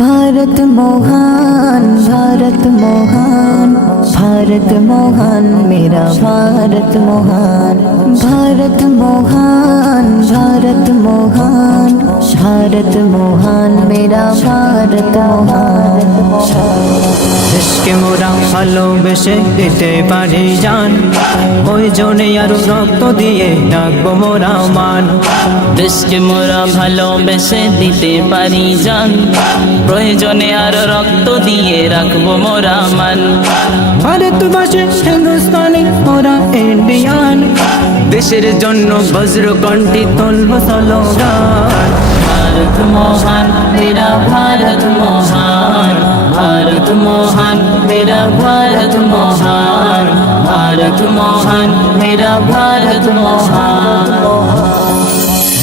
भारत मोहन भारत मोहन भारत मोहन मेरा भारत मोहन भारत मोहन भारत मोहन भारत मोहन मेरा भारत मोहन দেশকে মোরা ভালোবেসে দিতে পারি জান ওই জনে আরো রক্ত দিয়ে ডাকবো মোরা মান দেশকে মোরা ভালোবেসে দিতে পারি জান প্রয়োজনে আর রক্ত দিয়ে রাখব মোরা মান। ভারতবাসী হিন্দুস্তানি মোরা ইন্ডিয়ান। দেশের জন্য বজ্র কণ্ঠে তুলব স্লোগান। ভারত মহান মেরা ভারত মহান। ভারত মহান মেরা ভারত মহান। ভারত মহান মেরা ভারত মহান।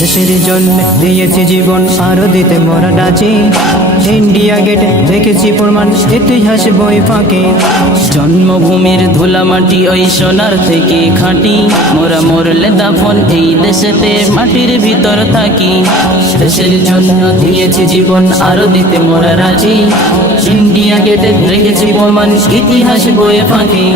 দেশের জন্য দিয়েছি জীবন আরও দিতে মোরা ডাচি ইন্ডিয়া গেটে রেখেছি প্রমাণ ইতিহাস বই ফাঁকে। জন্মভূমির ধুলামাটি ওই সোনার থেকে খাঁটি। মোরা মরলে দাফন এই দেশেতে মাটির ভিতর থাকি। দেশের জন্য দিয়েছি জীবন আরও দিতে মোরা রাজি। ইন্ডিয়া গেটে রেখেছি প্রমাণ ইতিহাস বয়ে ফাঁকে।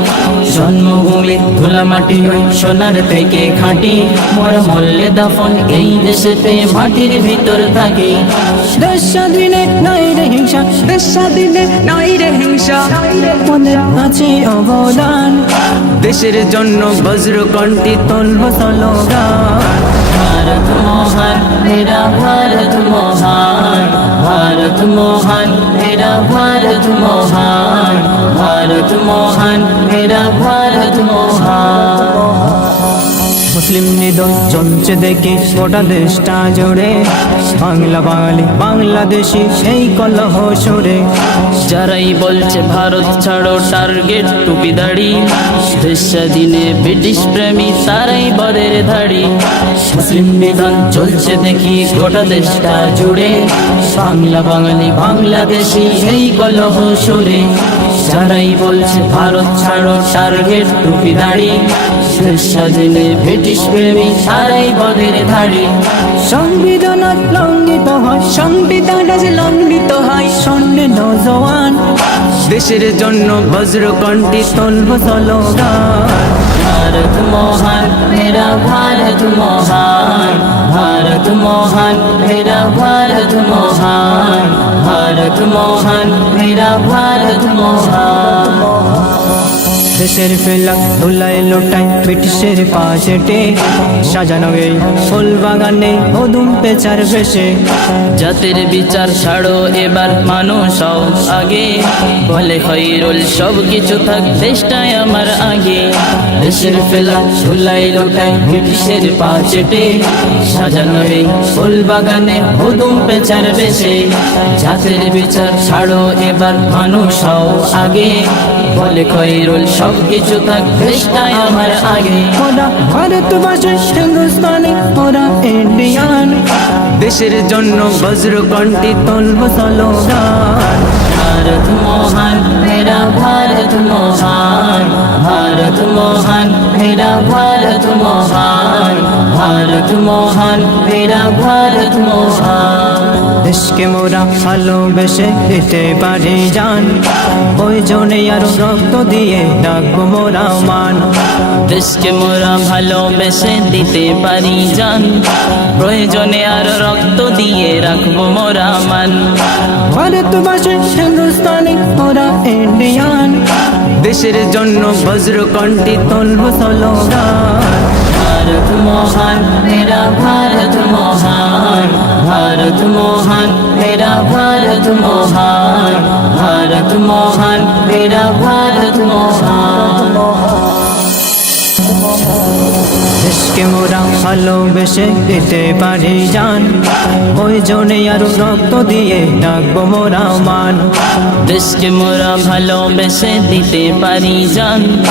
জন্মভূমির ধুলামাটি ওই সোনার থেকে খাঁটি। মোরা মরলে দাফন এই দেশেতে মাটির ভিতর থাকি। দেশ স্বাধীনে নাই রে হিংসা বেশা দিলে নাই রে হিংসা। মনে আছে অবদান, দেশের জন্য বজ্র কণ্ঠে তলব তলগান ভারত মহান মেরা ভারত মহান। ভারত মহান মেরা ভারত মহান। ভারত মহান মেরা ভারত মহান। মুসলিম নিধন চলছে দেখি গোটা দেশটা জোরে বাংলা বাঙালি, বাংলাদেশি সেই কলহ সরে। যারাই বলছে ভারত ছাড়ো টার্গেট টুপি দাড়ি। স্বাধীনে ব্রিটিশ প্রেমী তারাই বদের ধাড়ি। মুসলিম নিধন চলছে দেখি গোটা দেশটা জুড়ে। বাংলা বাঙালি, বাংলাদেশি সেই কলহ সুরে। যারাই বলছে ভারত ছাড়ো টার্গেট টুপি দাঁড়ি। শেষ সাজেলে ব্রিটিশ প্রেমী সারাই বদের ধাড়ি। সংবিধান লঙ্ঘিত হয় সংবিধান লঙ্ঘিত হয় সন্ধ্যে নজওয়ান। দেশের জন্য বজ্র কণ্ঠে তলব তলগান ভারত মহান মেরা ভারত মহান। भारत मोहन मेरा भारत मोहन भारत मोहन मेरा भारत मोहन দেশের ফেলা ধুলাই লোটাই ব্রিটিশের পাশেটে সাজানো এই ফুল বাগানে হদুম পেচার বেশে জাতের বিচার ছাড়ো এবার মানুষ আগে বলে খৈরুল সব কিছু থাক দেশটাই আমার আগে দেশের ফেলা ঝুলাই লোটাই ব্রিটিশের পাচেটে সাজানো এই ফুল বাগানে হুদুম পেচার বেশে জাতের বিচার ছাড়ো এবার মানুষ আগে বলে খৈরুল সব কিছু থাক দেশটাই আমার আগে। ওরা ভারতবাসী হিন্দুস্তানি ওরা ইন্ডিয়ান। দেশের জন্য বজ্রকণ্ঠী তলব স্লোগান ভারত মহান মেরা ভারত মহান ভারত মহান মেরা ভারত মহান ভারত মহান মেরা ভারত মহান। দেশকে মোরা ভালোবেসে দিতে পারি যান ওই জনে আর রক্ত দিয়ে ডাকবো মোরা মান। দেশকে মোরা ভালোবেসে দিতে পারি যান প্রয়োজনে আর রক্ত দিয়ে রাখব মোরা মান। ভারতবাসী হিন্দু ওরা ইন্ডিয়ান দেশের জন্য বজ্র কণ্ঠে তুলব চলো ভারত মহান মেরা ভারত মহান। ভারত মহান মেরা ভারত মহান। ভারত মহান মেরা ভারত মহান। দেশকে মোরা ভালোবেসে দিতে পারি জান। ওই জনে আর রক্ত দিয়ে ডাকবো মোরা মান। দেশকে মোরা ভালোবেসে দিতে পারি জান।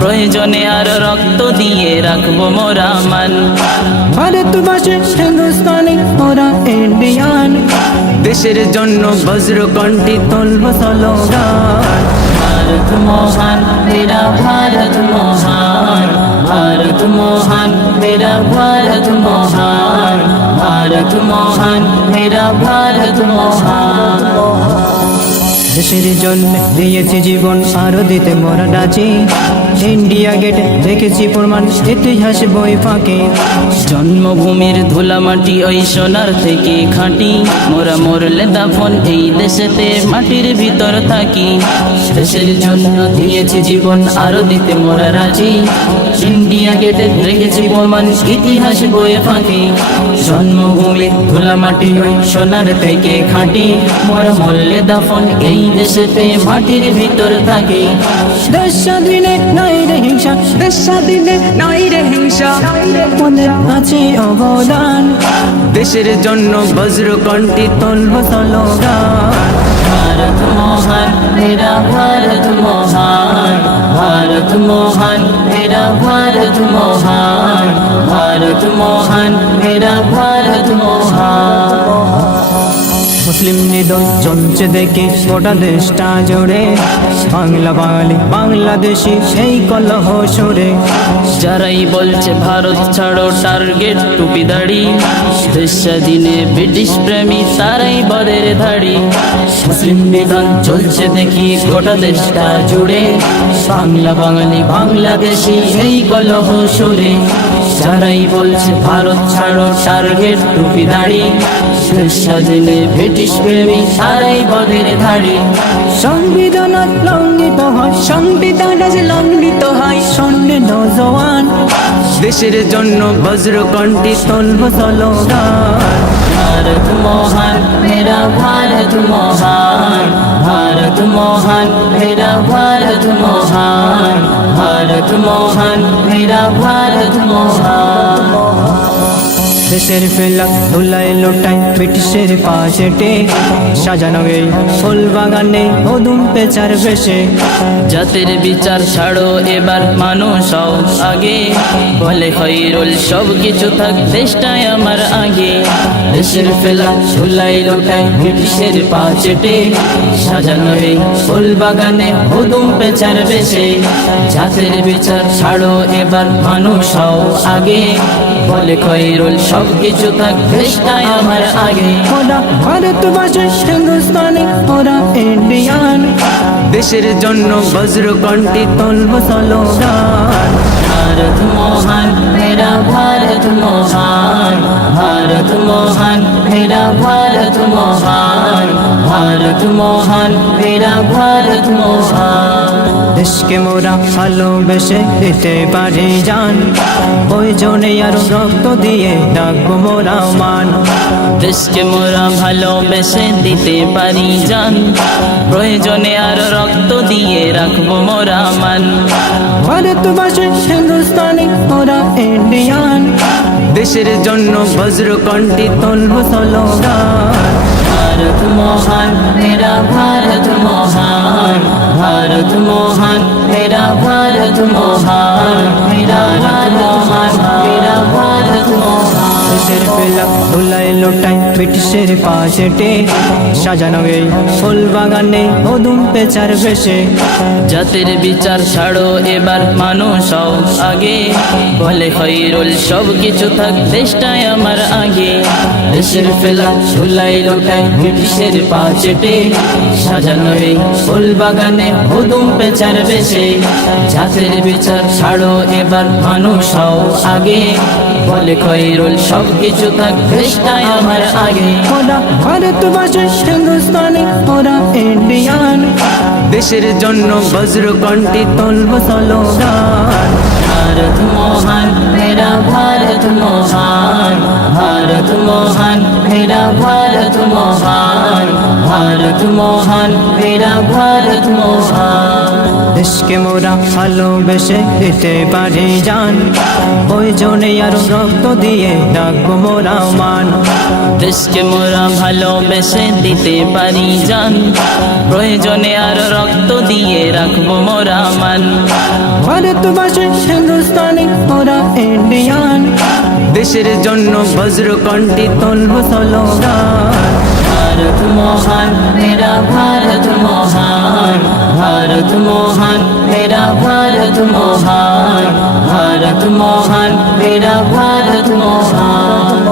প্রয়োজনে আর রক্ত দিয়ে রাখব মোরা মান। ভারতবাসী, হিন্দুস্তানি, মোরা ইন্ডিয়ান। দেশের জন্য বজ্র কণ্ঠী তুলব সলোগান। ভারত মহান ভারত মহান। भारत मोहन मेरा भारत मोहन भारत मोहन मेरा भारत मोहन দেশের জন্য দিয়েছি জীবন আরো দিতে মোরা ডাচি ইন্ডিয়া গেট রেখেছি প্রমাণ, ইতিহাস বই ফাঁকে। জন্মভূমির ধুলামাটি ওই সোনার থেকে খাঁটি। মোরা মরলে দাফন এই দেশেতে মাটির ভিতর থাকি। দেশের জন্য দিয়েছি জীবন, আরও দিতে মোরা রাজি। ইন্ডিয়া গেটে রেখেছি প্রমাণ, ইতিহাস বয়ে ফাঁকে। জন্মভূমির ধুলামাটি ওই সোনার থেকে খাঁটি। মোরা মরলে দাফন এই দেশেতে মাটির ভিতর থাকি। দেশ স্বাধীনে রে হিংসা অবদান। দেশের জন্য বজ্র কণ্ঠে তলব ভারত মহান ভারত মহান। ভারত মহান ভারত মহান। ভারত মহান হেরা ভারত মহান। মুসলিম নিদন চলছে দেখে গোটা দেশটা জোরে। বাংলা বাঙালি, বাংলাদেশি সেই কলহ সরে। যারাই বলছে ভারত ছাড়ো টার্গেট টুপি দাড়ি। স্বাধীনে ব্রিটিশ প্রেমী তারাই বদের ধাড়ি। মুসলিম নিধন চলছে দেখি গোটা দেশটা জুড়ে। বাংলা বাঙালি, বাংলাদেশি এই কলহ সুরে। যারাই বলছে ভারত ছাড়ো টার্গেট টুপি দাড়ি। শেষ সাজিলে ব্রিটিশ প্রেমী সারাই বদের ধাড়ি। সংবিধান লঙ্ঘিত হয় সংবিধান আজ লঙ্ঘিত হয় সন্ডে নজওয়ান। দেশের জন্য বজ্রকণ্ঠী তলব স্লোগান। ভারত মহান, মেরা ভারত মহান ভারত মহান, মেরা ভারত মহান ভারত মহান, মেরা ভারত মহান। দেশের ফেলা ধুলাই লোটাই ব্রিটিশের পাশেটে সাজানো এই ফুল বাগানে অদুম পেচার বেশে। জাতের বিচার ছাড়ো এবার মানুষ আগে। বলে খৈরুল সব কিছু থাক দেশটাই আমার আগে। দেশের ফেলা ঝুলাই লোটাই ব্রিটিশের পাচেটে সাজানো এই ফুল বাগানে হুদুম পেচার বেশে। জাতের বিচার ছাড়ো এবার মানুষ আগে। বলে খৈরুল সব সব কিছু থাক দেশটাই আমার আগে। ওরা ভারতবাসী হিন্দুস্তানি ওরা ইন্ডিয়ান। দেশের জন্য বজ্র কণ্ঠে তলব চলো ভারত মহান মেরা ভারত মহান। ভারত মহান মেরা ভারত মহান। ভারত মহান মেরা ভারত মহান। দেশকে মোরা ভালোবেসে দিতে পারি যান ওই জনে আর রক্ত দিয়ে ডাকবো মোরা মান। দেশকে মোরা ভালোবেসে দিতে পারি যান প্রয়োজনে আর রক্ত দিয়ে রাখব মোরা মান। ভারতবাসী, হিন্দুস্তানি, মোরা ইন্ডিয়ান। দেশের জন্য বজ্র কণ্ঠে তন্ম ভারত মহান, মেরা ভারত মহান। ভারত মহান মেরা ভারত মহান মেরা ভারত মহান গাছের বেলা ধুলায় লোটায় ব্রিটিশের পাশেটে সাজানো এই ফুল বাগানে অদুম পেচার বেশে জাতের বিচার ছাড়ো এবার মানুষ আগে। বলে খৈরুল সব কিছু থাক দেশটাই আমার আগে। দেশের ফেলা ধুলাই লোটায় ব্রিটিশের পাচেটে সাজানো এই ফুল বাগানে হুদুম পেচার বেশে জাতের বিচার ছাড়ো এবার মানুষ আগে। সফল খৈরুল সব কিছু থাক চেষ্টায় আমার আগে। ওরা ভারতবাসী হিন্দুস্তানি ওরা ইন্ডিয়ান। দেশের জন্য বজ্র কণ্ঠে তলব চলো ভারত মহান মেরা ভারত মহান। ভারত মহান মেরা ভারত মহান। ভারত মহান মেরা ভারত মহান। দেশকে মোরা ভালোবেসে দিতে পারি যান ওই জনে আরও রক্ত দিয়ে ডাক মোরা মান। দেশকে মোরা ভালোবেসে দিতে পারি যান প্রয়োজনে আর রক্ত দিয়ে রাখব মোরা মান। ভারতবাসী, হিন্দুস্তানি, মোরা ইন্ডিয়ান। দেশের জন্য বজ্র কণ্ঠে তন্ম ভারত মহান ভারত মহান। भारत मोहन मेरा भारत मोहन भारत मोहन मेरा भारत मोहन